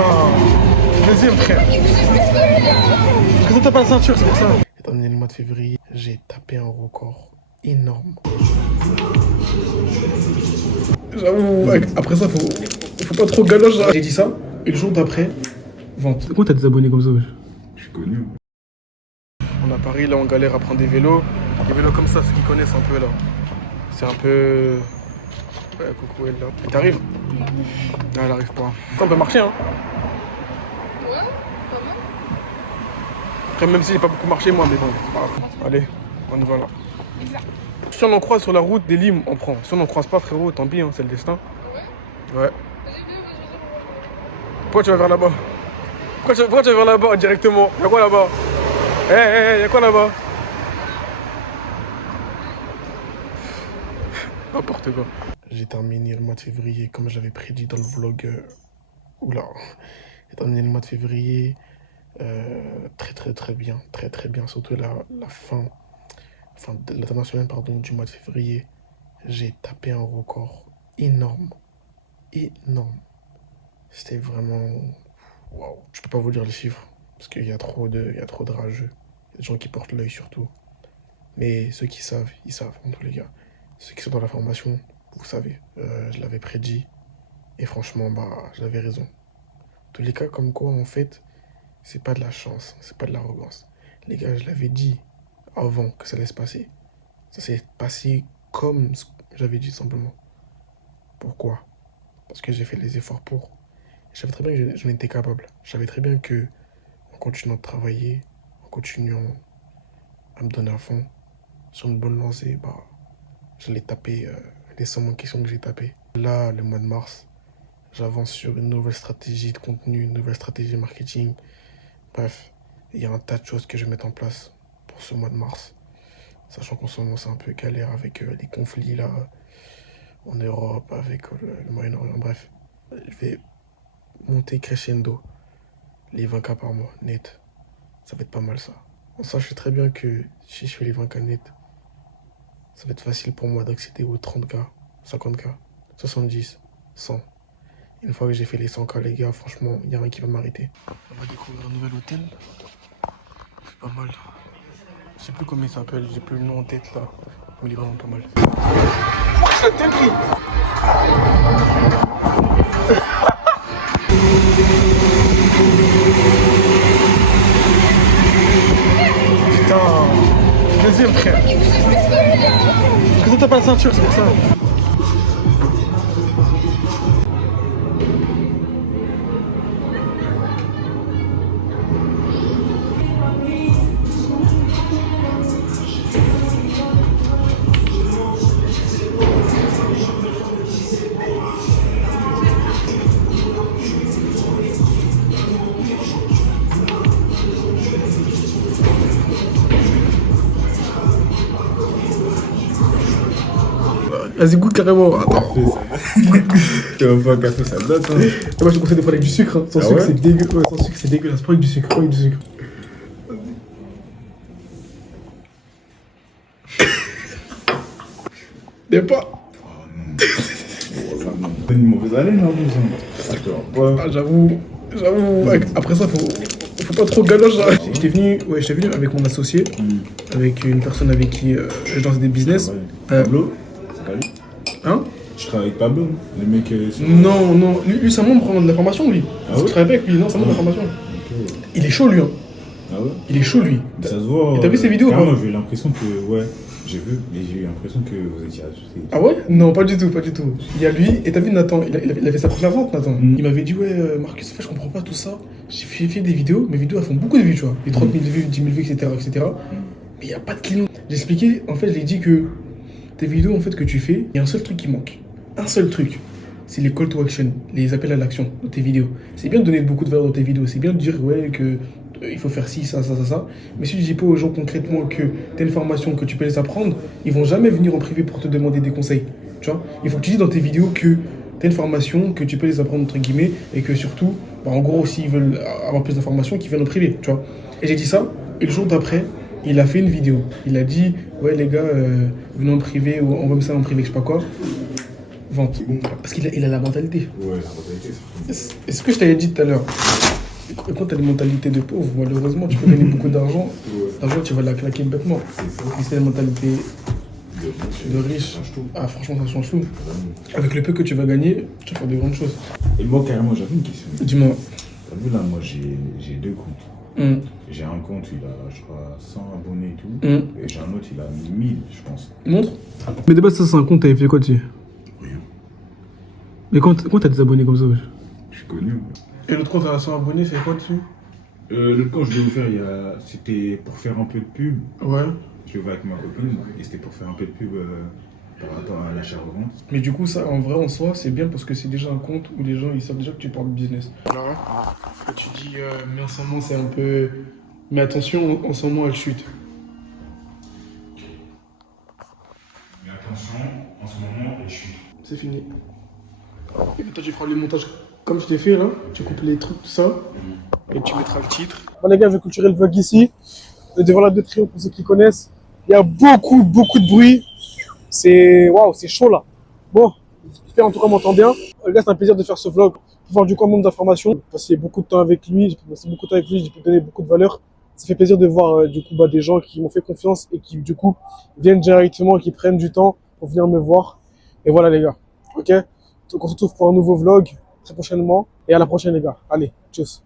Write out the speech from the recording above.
Putain, deuxième frère. Parce que t'as pas la ceinture, c'est pour ça. Étant donné le mois de février, j'ai tapé un record énorme. J'avoue, après ça, faut pas trop galoche. J'ai dit ça, et le jour d'après, vente. Comment t'as des abonnés comme ça, wesh? Je suis connu. On est à Paris, là on galère à prendre des vélos. Des vélos comme ça, ceux qui connaissent un peu là. C'est un peu... Ouais, coucou elle là. Elle t'arrive? Non, elle arrive pas. Ça, on peut marcher hein. Ouais, pas mal. Après même si j'ai pas beaucoup marché moi, mais bon, c'est pas grave. Allez, on y va là. Si on en croise sur la route des limes, on prend. Si on n'en croise pas frérot, tant pis, hein, c'est le destin. Ouais. Vas-y, Pourquoi tu vas vers là-bas? Pourquoi tu vas vers là-bas directement? Y'a quoi là-bas? Y'a quoi là-bas? N'importe quoi. J'ai terminé le mois de février comme j'avais prédit dans le vlog. Oula. J'ai terminé le mois de février très bien. Très bien. Surtout la fin de la dernière semaine pardon, du mois de février. J'ai tapé un record énorme. C'était vraiment... Waouh. Je peux pas vous dire les chiffres. Parce qu'il y a trop de rageux. Il y a des gens qui portent l'œil surtout. Mais ceux qui savent, ils savent en tous les cas. Ceux qui sont dans la formation, vous savez. Je l'avais prédit. Et franchement, j'avais raison. En tous les cas, comme quoi, en fait, c'est pas de la chance. C'est pas de l'arrogance. Les gars, je l'avais dit avant que ça allait se passer. Ça s'est passé comme j'avais dit simplement. Pourquoi? Parce que j'ai fait les efforts pour. Je savais très bien que j'en étais capable. Je savais très bien que, en continuant de travailler, en continuant à me donner à fond, sur une bonne lancée, j'allais taper les 100 en question que j'ai tapé. Là, le mois de mars, j'avance sur une nouvelle stratégie de contenu, une nouvelle stratégie marketing. Bref, il y a un tas de choses que je vais mettre en place pour ce mois de mars. Sachant qu'en ce moment, c'est un peu galère avec les conflits là en Europe, avec le Moyen-Orient. Bref, je vais monter crescendo les 20K par mois, net. Ça va être pas mal ça. Sachez très bien que si je fais les 20K net, ça va être facile pour moi d'accéder aux 30K, 50K, 70, 100. Une fois que j'ai fait les 100K les gars, franchement, il n'y a rien qui va m'arrêter. On va découvrir un nouvel hôtel. C'est pas mal. Je sais plus comment il s'appelle, j'ai plus le nom en tête là. Mais il est vraiment pas mal. C'est un prix. Putain, deuxième frère. Parce que t'as pas la ceinture, c'est pour ça. Vas-y, goûte carrément. Attends. Tu vas pas un café, ça date. Hein. Et moi, je te conseille de faire avec du sucre. Hein. Sans sucre, c'est dégueu. Ouais, sans sucre, c'est dégueulasse. Pas avec du sucre. Pas avec du sucre. T'aimes pas? C'est une mauvaise haleine, hein, vous. Ah, j'avoue. Après ça, faut pas trop galoche. J'étais venu avec mon associé, avec une personne avec qui je lance des business. Pablo, c'est pas lui. Hein? Je travaille avec Pablo, le mec. Non. Lui c'est un membre de la formation, lui. Ah ouais? Je travaille avec lui, non, c'est un membre de la formation. Okay. Il est chaud, lui. Hein. Ah ouais? Il est chaud, lui. Ça se voit. Et t'as vu ses vidéos, moi, quoi? j'ai eu l'impression que. Ouais, j'ai vu, mais j'ai eu l'impression que vous étiez associés. Ah ouais? Non, pas du tout. Il y a lui, et t'as vu Nathan, il a fait sa première vente, Nathan. Il m'avait dit, ouais, Marcus, en fait, je comprends pas tout ça. J'ai fait des vidéos, mes vidéos, elles font beaucoup de vues, tu vois. Les 30 000 vues, 10 000 vues, etc. Mais il n'y a pas de clients. J'ai expliqué, en fait, je lui ai dit que tes vidéos, en fait, que tu fais, il y a un seul truc qui manque. Un seul truc. C'est les call to action, les appels à l'action dans tes vidéos. C'est bien de donner beaucoup de valeur dans tes vidéos. C'est bien de dire, ouais, que il faut faire ci, ça. Mais si tu dis pas aux gens concrètement que t'as une formation, que tu peux les apprendre, ils vont jamais venir en privé pour te demander des conseils. Tu vois? Il faut que tu dises dans tes vidéos que t'as une formation, que tu peux les apprendre entre guillemets, et que surtout, en gros, s'ils veulent avoir plus d'informations, qu'ils viennent en privé. Tu vois? Et j'ai dit ça, et le jour d'après, il a fait une vidéo. Il a dit, ouais les gars, venez en privé, ou on va me ça en privé, je sais pas quoi. Vente. C'est bon. Parce qu'il a la mentalité. Ouais, la mentalité, c'est Et ce que je t'avais dit tout à l'heure, quand tu as une mentalité de pauvre, malheureusement, tu peux gagner beaucoup d'argent. Ouais. L'argent, tu vas la claquer bêtement. C'est ça. Mais c'est la mentalité de riche. Ça change tout. Ah, franchement, ça change tout. Vraiment. Avec le peu que tu vas gagner, tu vas faire de grandes choses. Et moi, carrément, j'avais une question. Dis-moi. T'as vu là, moi j'ai deux comptes. Hum, J'ai un compte, il a, je crois, 100 abonnés et tout. hum. Et j'ai un autre, il a 1000, je pense. Montre. Mais de base, ça, c'est un compte, t'avais fait quoi dessus? Rien. Mais comment t'as des abonnés comme ça, wesh? Je suis connu. Ouais. Et l'autre compte à 100 abonnés, c'est quoi dessus? Le compte, je l'ai ouvert, c'était pour faire un peu de pub. Ouais. Je l'ai ouvert avec ma copine et c'était pour faire un peu de pub par rapport à l'achat-revente. Mais du coup, ça, en vrai, en soi, c'est bien parce que c'est déjà un compte où les gens, ils savent déjà que tu parles business. Là, tu dis, mais en ce moment, c'est un peu... Mais attention, en ce moment, elle chute. Mais attention, en ce moment, je suis. C'est fini. Et toi, tu feras les montages comme je t'ai fait, là. Tu coupes les trucs, tout ça. Et tu mettras le titre. Bon, les gars, je vais clôturer le vlog ici. Devant la 2 Trio, pour ceux qui connaissent. Il y a beaucoup de bruit. C'est... Waouh, c'est chaud, là. Bon, j'espère en tout cas on m'entend bien. Les gars, c'est un plaisir de faire ce vlog. Pour voir du coup un nombre d'informations. J'ai passé beaucoup de temps avec lui. J'ai pu donner beaucoup de valeur. Ça fait plaisir de voir du coup des gens qui m'ont fait confiance et qui du coup viennent directement et qui prennent du temps pour venir me voir. Et voilà les gars. Ok. Donc on se retrouve pour un nouveau vlog très prochainement. Et à la prochaine les gars. Allez, tchuss.